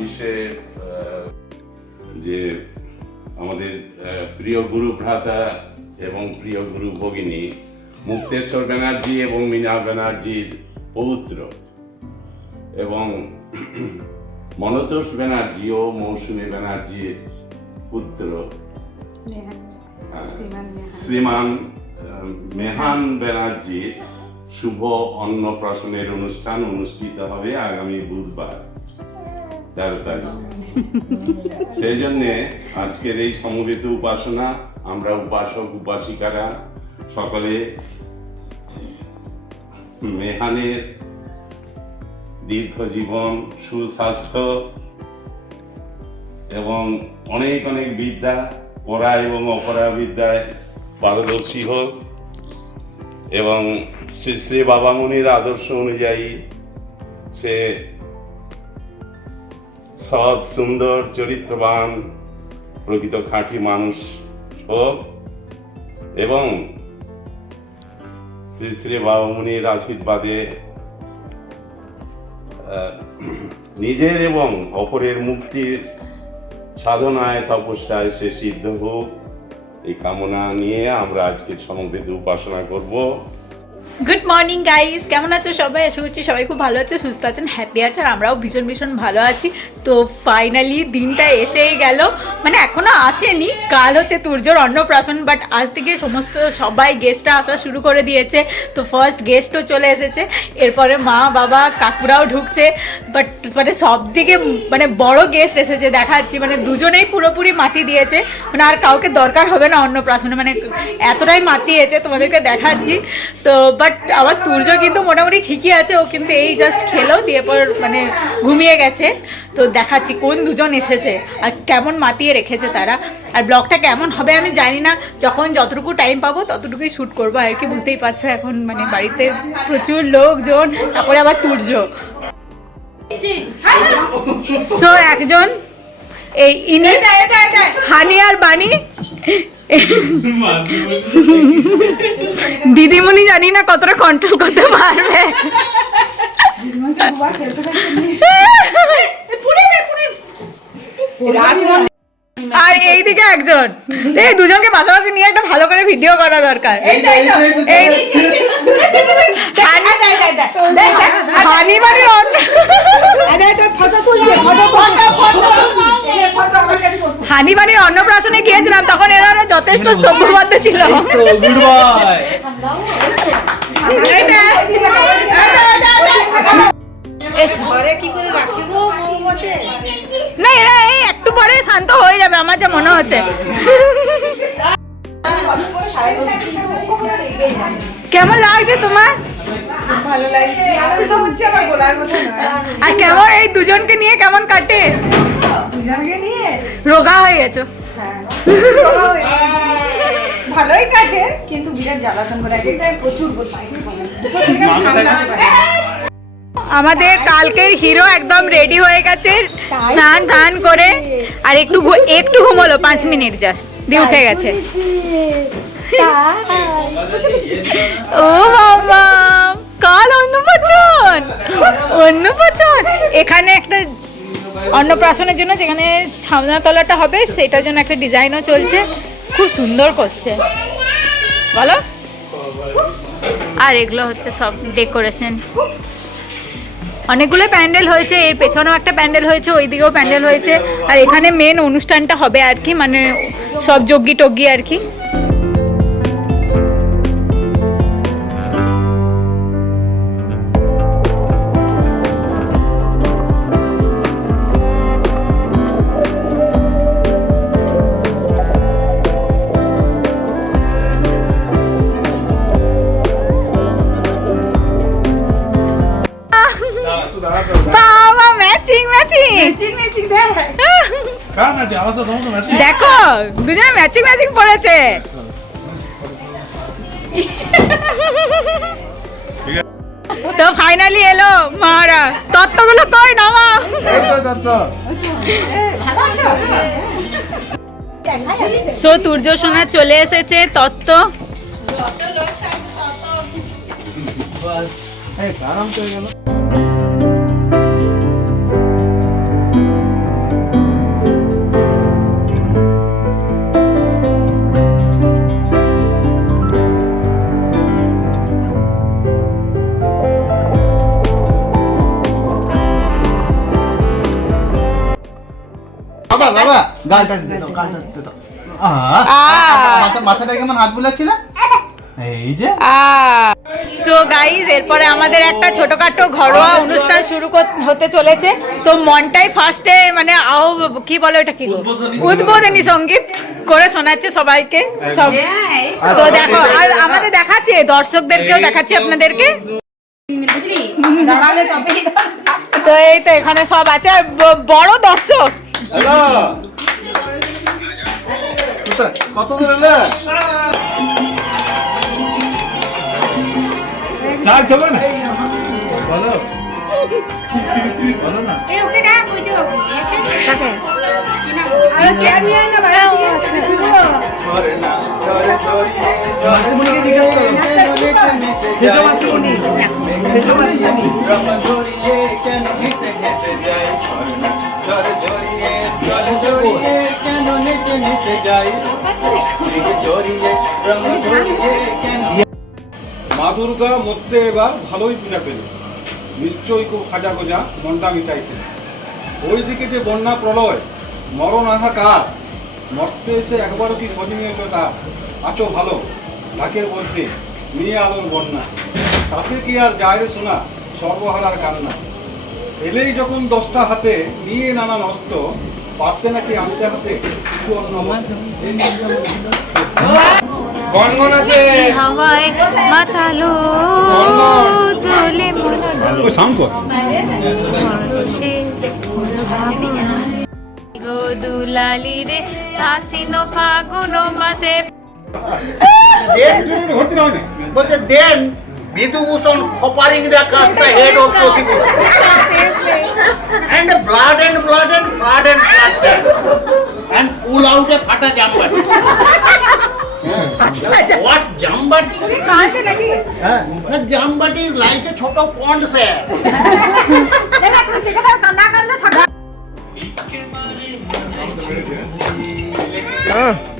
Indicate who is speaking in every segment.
Speaker 1: ছাব্বিশে যে আমাদের প্রিয় গুরু ভ্রাতা এবং প্রিয় গুরু ভগিনী মুক্তেশ্বর ব্যানার্জি এবং মীনা ব্যানার্জির পৌত্র এবং মনতোষ ব্যানার্জি ও মৌসুমী ব্যানার্জির পুত্র হ্যাঁ, শ্রীমান মেহান। ব্যানার্জির শুভ অন্নপ্রাশনের অনুষ্ঠান অনুষ্ঠিত হবে আগামী বুধবার। তেরো তারিখ সেই জন্যে আজকের এই সমবেত উপাসনা আমরা উপাসক উপাসিকারা সকলে মেহানের দীর্ঘ জীবন সুস্বাস্থ্য এবং অনেক অনেক বিদ্যা পড়া এবং অপরা বিদ্যায় পারদর্শী হোক এবং শ্রী শ্রী বাবামুনির আদর্শ অনুযায়ী সে সৎ, সুন্দর, চরিত্রবান, প্রকৃত খাঁটি মানুষ হোক এবং শ্রী শ্রী বাবামুনির আশীর্বাদে নিজের এবং অপরের মুক্তির সাধনায় তপস্যায় সে সিদ্ধ হোক, এই কামনা নিয়ে আমরা আজকে সমবেত উপাসনা করব।
Speaker 2: গুড মর্নিং গাইস কেমন আছো সবাই? আশা করছি সবাই খুব ভালো আছে, সুস্থ আছেন হ্যাপি আছে, আর আমরাও ভীষণ ভীষণ ভালো আছি। তো ফাইনালি দিনটা এসেই গেল। মানে এখনও আসেনি। কাল হচ্ছে তুর্যর অন্নপ্রাশন বাট আজ থেকে সমস্ত সবাই গেস্টরা আসা শুরু করে দিয়েছে। তো ফার্স্ট গেস্টও চলে এসেছে। এরপরে মা, বাবা, কাকুরাও ঢুকছে। বাট মানে সব দিকে মানে বড় গেস্ট এসেছে দেখা দেখাচ্ছি। মানে দুজনেই পুরোপুরি মাতি দিয়েছে। মানে আর কাউকে দরকার হবে না অন্নপ্রাশনে। মানে এতটাই মাতিয়েছে তোমাদেরকে দেখাচ্ছি। তো বাট আমার তুর্য কিন্তু মোটামুটি ঠিকই আছে ও কিন্তু এই জাস্ট খেলো দিয়ে পর মানে ঘুমিয়ে গেছে। তো দেখাচ্ছি কোন দুজন এসেছে আর কেমন মাতিয়ে রেখেছে তারা। আর ব্লগটা কেমন হবে আমি জানি না যখন যতটুকু টাইম পাবো ততটুকুই শ্যুট করব। আর কি বুঝতেই পারছ এখন মানে বাড়িতে প্রচুর লোকজন তারপরে আবার তুর্য। সো একজন এই ইনি হানি আর বানি দিদিমণি জানি না কতটা কন্ট্রোল করতে পারবে আর এইদিকে একজন এই দুজনকে পাশাপাশি নিয়ে একটা ভালো করে ভিডিও করা দরকার এই হানি মানে অন্য হানি মানে অন্নপ্রাশনে গিয়েছিলাম তখন যথেষ্ট সভ্যবদ্ধ ছিল? না এরা এই একটু পরে শান্ত হয়ে যাবে আমার যা মনে হচ্ছে। কেমন লাগছে তোমার? আর কেমন এই দুজনকে নিয়ে কেমন কাটে? রোগা হয়ে গেছো।
Speaker 3: ভালোই কাটে কিন্তু বিরাট জ্বালাতন করে প্রচুর।
Speaker 2: আমাদের কালকের হিরো একদম রেডি হয়ে গেছে স্নান ধান করে। আর একটু একটু ঘুমোলো পাঁচ মিনিট জাস্ট দিয়ে উঠে গেছে। ও বাবা কাল অন্নপ্রাশন! অন্নপ্রাশন! এখানে একটা অন্নপ্রাশনের জন্য যেখানে ছামনা তলাটা হবে, সেটার জন্য একটা ডিজাইনও চলছে। খুব সুন্দর করছে। বলো। আর এগুলো হচ্ছে সব ডেকোরেশন। অনেকগুলো প্যান্ডেল হয়েছে, এর পেছনেও একটা প্যান্ডেল হয়েছে ওই দিকেও প্যান্ডেল হয়েছে। আর এখানে মেন অনুষ্ঠানটা হবে আর কি মানে সব যজ্ঞি টজ্ঞি আর কি। দেখো দুজনে ম্যাচিং ম্যাচিং পড়েছে। তো ফাইনালি এলো মারা তত্ত্বগুলো কই নামা? সো তুর্য সোনা চলে এসেছে তত্ত্ব।
Speaker 4: এই আরাম করে গেল। গালটা দিতে দাও গালটা দিতে দাও আহ, মাথা- মাথাটা কেমন হাত বুলাচ্ছিল? এই যে।
Speaker 2: সো গাইজ এরপরে আমাদের একটা ছোটখাটো ঘরোয়া অনুষ্ঠান শুরু হতে চলেছে। তো মনটাই ফার্স্টে মানে আও কি বলে ওটা কি? উদ্বোধনী সংগীত। করে শোনাচ্ছে সবাইকে। সব তো দেখো আর আমাদের দেখাচ্ছে দর্শকদেরকেও দেখাচ্ছি আপনাদেরকে। তো এই তো এখানে সব আছে আর বড় দর্শক?
Speaker 4: কত দূর এলে চা খাবে না বলো বলো না মাসিমণিকে জিজ্ঞেস করো সেজো মাসিমণি সেজো মাসিমণি জড়িয়ে
Speaker 5: মা দুর্গা মরতে এবার ভালোই পূজা পেল নিশ্চয়ই খুব খাজা গোজা মনটা মিটাইছে ওইদিকে যে বন্যা প্রলয়, মরণ হাহাকার মরতে এসে একবারও কি খোঁজ নিয়েছ তা আছো ভালো, ঢাকের মধ্যে নিয়ে আলোর বন্যা। তাতে কি আর যায় শোনা সর্বহারার কান্না। এলেই যখন দশটা হাতে নিয়ে নানান অস্ত্র পারতে নাকি আনতে হাতে গনগন আছে।
Speaker 2: হাওয়ায় মাতালো দোলে মন
Speaker 5: ওই সাউন্ড কর।
Speaker 2: দুলালি রে আসিনো ফাগুন মাসে।
Speaker 6: বলছে then Bidhubhushan খপারিং the head of Shashibhushan and blood and blood and blood and blood sir. and pull out a fata jambat What's jambati? Huh? Jambati is like a chota pond sir.
Speaker 7: Ah.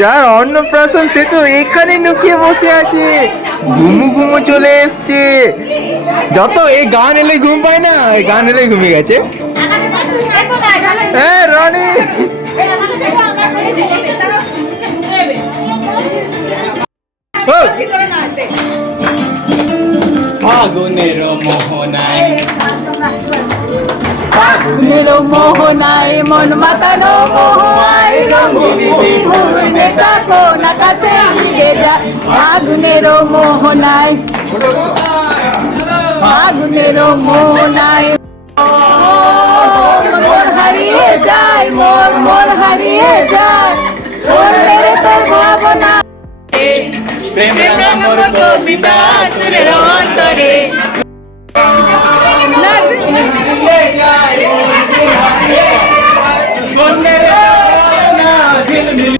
Speaker 7: যার অন্নপ্রাশন সে তো এখানে লুকিয়ে বসে আছে। ঘুমু ঘুমু চলে এসছে। যত এই গান এলে ঘুম পায় না, এই গান এলে ঘুমিয়ে গেছে। হ্যাঁ রনি! ফাগুনের মোহনায়।
Speaker 2: ফাগুনের মোহনায় মন মাতানো মোহনায় রঙিনী ঘুরনে থাকো নাকাশে লিগে যা ফাগুনের মোহনায় ফাগুনের মোহনায় মন হারিয়ে যায় মন মন হারিয়ে যায়। ভাবনা। প্রেম রঙর কবিতা সুরের অন্তরে।
Speaker 7: ঝিলমিল